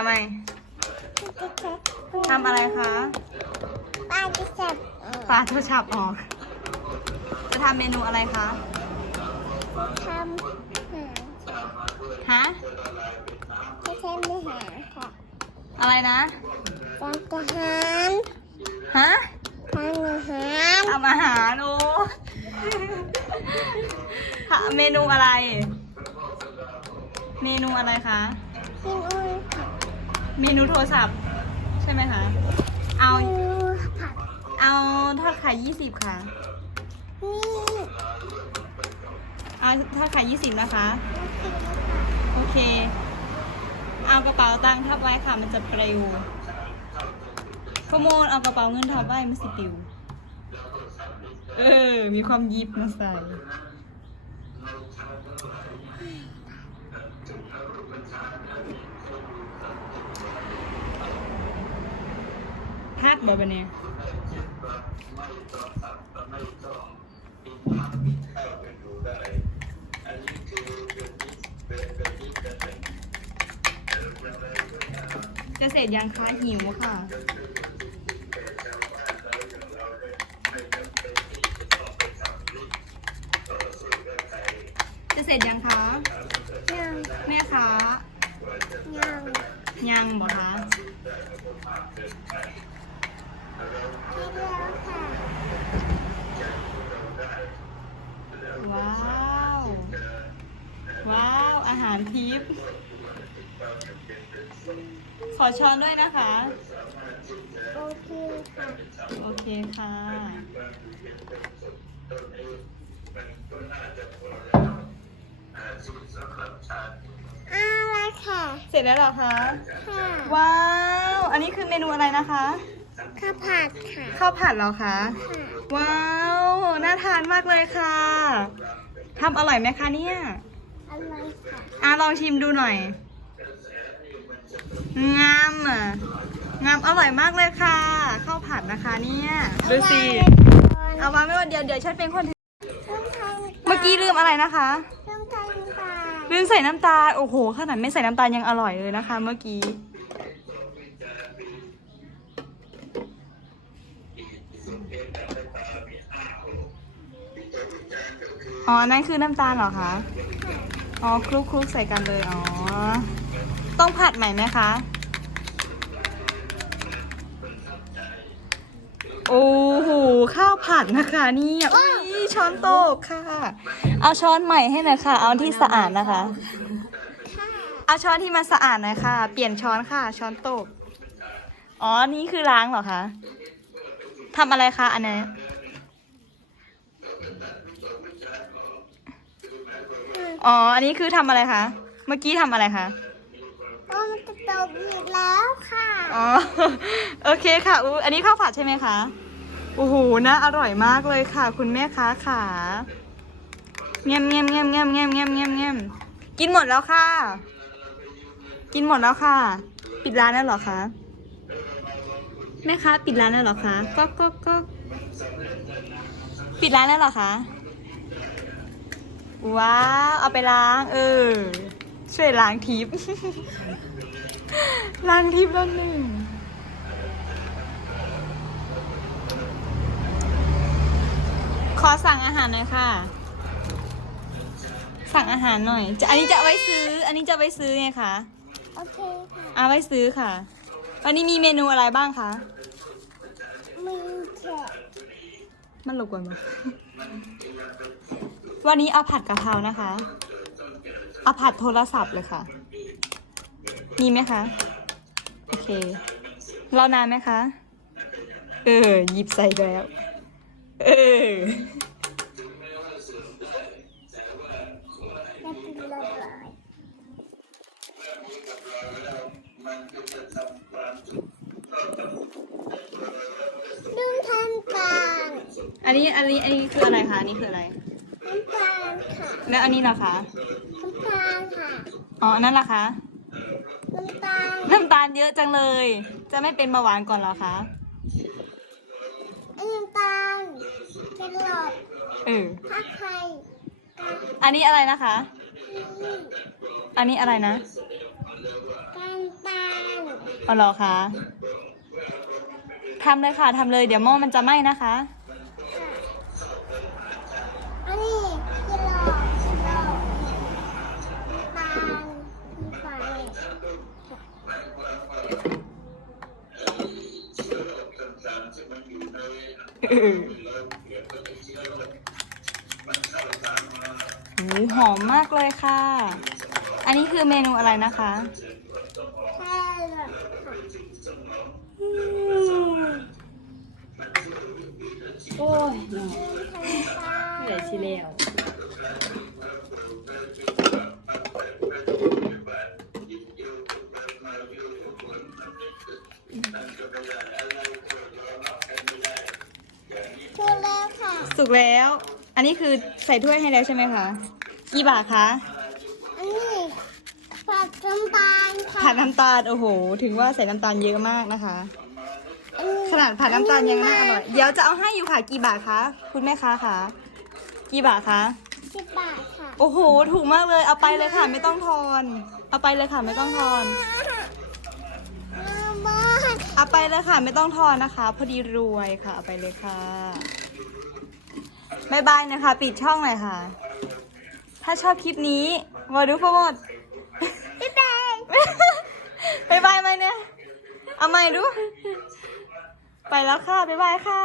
เอาไหมทำอะไรคะป้าจะจับเอ่อปลาโทรศัพท์ออก จะทำเมนูอะไรคะทำอาหารฮะจะทำอาหารค่ะ อะไรนะทำอาหารฮะทำอาหารทำอาหารโอ้ค่ะเมนูอะไร เมนูอะไรคะกินอุ้ยค่ะ เมนูโทรศัพท์ ใช่ไหมคะ เอา ผักเอาทอดไข่ยี่สิบค่ะ นี่เอาทอดไข่ยี่สิบนะคะ โอเค เอากระเป๋าตังค์ทับไว้ค่ะ มันจะปลิวขโมยเอากระเป๋าเงินทับไว้มันสิปลิว เออ มีความยิบมาใส่ พาดบ่บะเนี่ยจะเสร็จยังคะหิวค่ะจะเสร็จยังคะ ยัง แม่คะ ยัง ยังบอคะ ที่เดียวค่ะ ว้าว ว้าว อาหารทิพย์ขอช้อนด้วยนะคะ โอเคค่ะ โอเคค่ะ เอาละค่ะเสร็จแล้วเหรอคะ ค่ะว้าว อันนี้คือเมนูอะไรนะคะ ข้าวผัดค่ะ ข้าวผัดเหรอคะค่ะว้าว น่าทานมากเลยค่ะทำอร่อยไหมคะเนี่ย อะไรค่ะอะลองชิมดูหน่อย งามอะ งามอร่อยมากเลยค่ะ ข้าวผัดนะคะเนี่ยดูสิเอาวางไม่ว่าเดี๋ยวเดี๋ยวฉันเป็นคนถือเครื่องไทยเมื่อกี้ลืมอะไรนะคะเครื่องไทยน้ำตาลลืมใส่น้ำตาล โอ้โห ขนาดไม่ใส่น้ำตาลยังอร่อยเลยนะคะ เมื่อกี้ อ๋อ นั่นคือน้ำตาลเหรอคะ อ๋อคลุกคลุกใส่กันเลย อ๋อ ต้องผัดใหม่ไหมคะ โอ้โห ข้าวผัดนะคะนี่อุ้ยช้อนโตกค่ะ เอาช้อนใหม่ให้หน่อยค่ะ เอาที่สะอาดนะคะ เอาช้อนที่มันสะอาดหน่อยค่ะ เปลี่ยนช้อนค่ะ ช้อนโตกอ๋อ นี่คือล้างเหรอคะทำอะไรคะอันนี้ อ๋อ อันนี้คือทำอะไรคะ เมื่อกี้ทำอะไรคะโอ้มันจะตกอีกแล้วค่ะอ๋อ โอเคค่ะอู้อันนี้ข้าวผัดใช่ไหมคะ โอ้โหนะอร่อยมากเลยค่ะ คุณแม่ค้าขาเงียบเงียบเงียบเงียบเงียบเงียบเงียบเงียบกินหมดแล้วค่ะ กินหมดแล้วค่ะ ปิดร้านแล้วเหรอคะแม่ค้าปิดร้านแล้วเหรอคะก็ก็ก็ปิดร้านแล้วเหรอคะ ว้าวเอาไปล้าง เออ ช่วยล้างทิป ล้างทิปแล้วหนึ่งขอสั่งอาหารหน่อยค่ะ สั่งอาหารหน่อยจะอันนี้จะเอาไว้ซื้อ อันนี้จะเอาไว้ซื้อไงคะ โอเคค่ะ เอาไว้ซื้อค่ะ วันนี้มีเมนูอะไรบ้างคะ มีแค่มันรบกวนปะ วันนี้เอาผัดกะเพรานะคะ เอาผัดโทรศัพท์เลยค่ะ มีไหมคะ โอเค รอนานไหมคะ เออ หยิบใส่ไปแล้ว เออจะเป็นระเบิดดึงทำตาลอันนี้ อันนี้ อันนี้คืออะไรคะ อันนี้คืออะไรน้ำตาลค่ะ แล้วอันนี้ล่ะคะน้ำตาลค่ะอ๋ออันนั่นล่ะคะน้ำตาลน้ำตาลเยอะจังเลย จะไม่เป็นเบาหวานก่อนเหรอคะไอ้น้ำตาลแครอทเออผักไทยกะอันนี้อะไรนะคะ ทิอันนี้อะไรนะกันตาลเอาเหรอคะทำเลยค่ะทำเลยเดี๋ยวหม้อมันจะไหม้นะคะ อันนี้กิโลกิโลตาลมีไฟ หูหอมมากเลยค่ะ อันนี้คือเมนูอะไรนะคะแค่แบบโอ้ยน้องทำไฟเดี๋ยวชิแล้วพูดแล้วค่ะ สุกแล้ว อันนี้คือใส่ถ้วยให้แล้วใช่ไหมคะ กี่บาทคะ อันนี้ผัดน้ำตาลค่ะผัดน้ำตาล โอ้โห ถึงว่าใส่น้ำตาลเยอะมากนะคะ อันนี้ขนาดผัดน้ำตาลยังน่าอร่อย เดี๋ยวจะเอาให้อยู่ค่ะ กี่บาทคะ คุณแม่ค้าคะกี่บาทคะ สิบบาทค่ะ โอ้โห ถูกมากเลย เอาไปเลยค่ะ ไม่ต้องทอน เอาไปเลยค่ะไม่ต้องทอนบ้านเอาไปเลยค่ะ ไม่ต้องทอนนะคะ พอดีรวยค่ะ เอาไปเลยค่ะ บายบายนะคะ ปิดช่องหน่อยค่ะ ถ้าชอบคลิปนี้มาดูโปรโมทบ๊ายบายบายบายไหมเนี่ย เอาใหม่ดู ไปแล้วค่ะ บ๊ายบายค่ะ